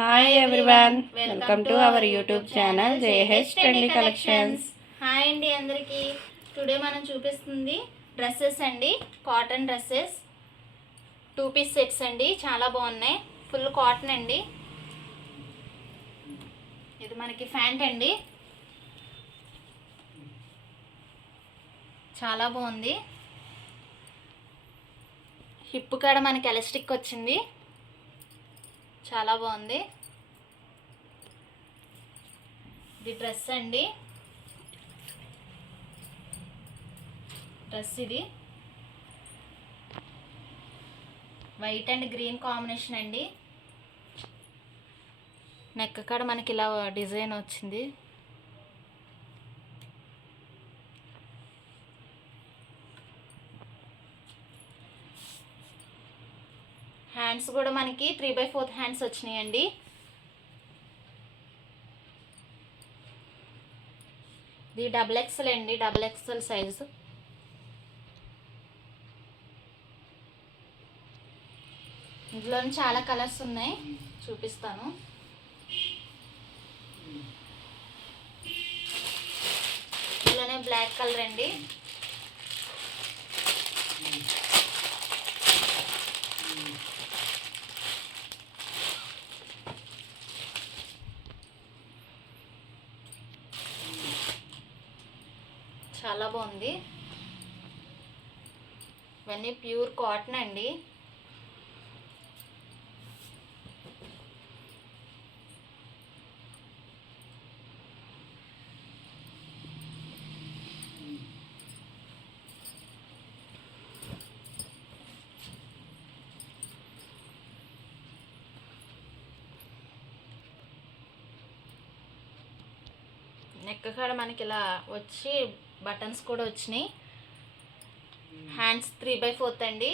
Hi everyone, welcome to our YouTube channel JH trendy collections. Hi అండి అందరికీ. టుడే మనం చూపిస్తుంది డ్రెస్సెస్ అండి, కాటన్ డ్రెస్సెస్ 2 పీస్ సెట్స్ అండి. చాలా బాగున్నాయి, ఫుల్ కాటన్ అండి. ఇది మనకి ప్యాంట్ అండి, చాలా బాగుంది. హిప్ కాడ మనకి ఎలాస్టిక్ వచ్చింది, చాలా బాగుంది. ఇది డ్రెస్ అండి, డ్రెస్ ఇది వైట్ అండ్ గ్రీన్ కాంబినేషన్ అండి. నెక్ కాడ మనకి ఇలా డిజైన్ వచ్చింది. హ్యాండ్స్ కూడా మనకి 3/4 హ్యాండ్స్ వచ్చినాయండి. ఇది డబుల్ ఎక్సెల్ అండి, డబుల్ ఎక్సెల్ సైజు. ఇందులో చాలా కలర్స్ ఉన్నాయి, చూపిస్తాను. ఇందులోనే బ్లాక్ కలర్ అండి, చాలా బాగుంది. ఇవన్నీ ప్యూర్ కాటన్ అండి. నెక్ కాడ మనకి ఇలా వచ్చి బటన్స్ కూడా వచ్చినాయి. హ్యాండ్స్ 3/4 అండి,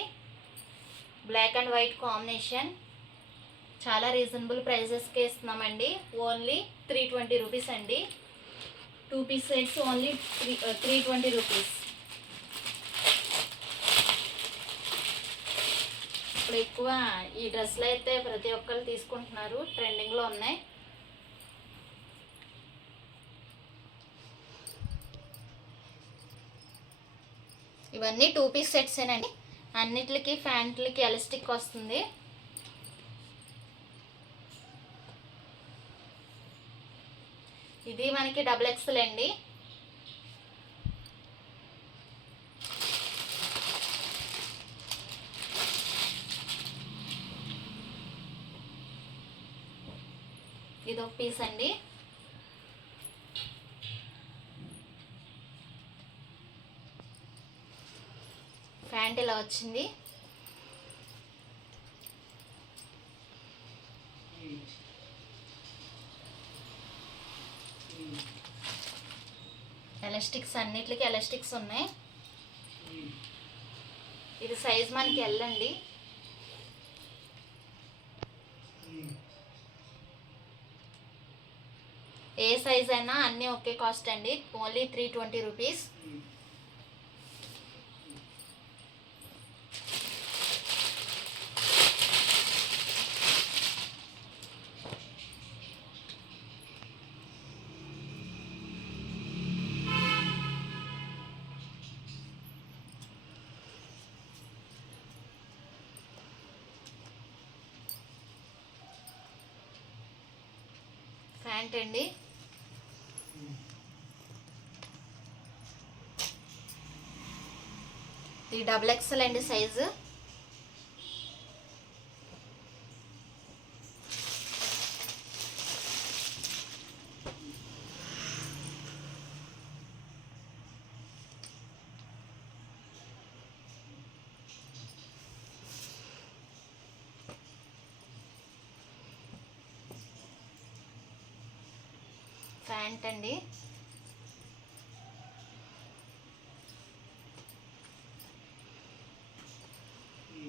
బ్లాక్ అండ్ వైట్ కాంబినేషన్. చాలా రీజనబుల్ ప్రైజెస్కి ఇస్తున్నామండి. ఓన్లీ 320 రూపీస్ అండి. 2 పీస్ సెట్స్ ఓన్లీ 320 రూపీస్. ఇప్పుడు ఎక్కువ ఈ డ్రెస్సులు అయితే ప్రతి ఒక్కరు తీసుకుంటున్నారు, ట్రెండింగ్లో ఉన్నాయి. ఇవన్నీ 2 పీస్ సెట్స్ ఏనండి. అన్నిటికి ప్యాంట్లకి ఎలాస్టిక్ వస్తుంది. ఇది మనకి డబుల్ ఎక్సెల్ అండి. ఇది ఒక పీస్ అండి. ప్యాంట్ ఇలా వచ్చింది. ఎలాస్టిక్స్, అన్నిటికి ఎలాస్టిక్స్ ఉన్నాయి. ఇది సైజ్ మనకి ఎల్ అండి. ఏ సైజ్ అయినా అన్నీ ఒకే కాస్ట్ అండి, ఓన్లీ 320 రూపీస్. ప్యాంట్ అండి, ఇది డబుల్ ఎక్సెల్ అండి సైజు. ప్యాంట్ అండి,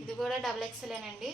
ఇది కూడా డబుల్ ఎక్సెల్ అండి.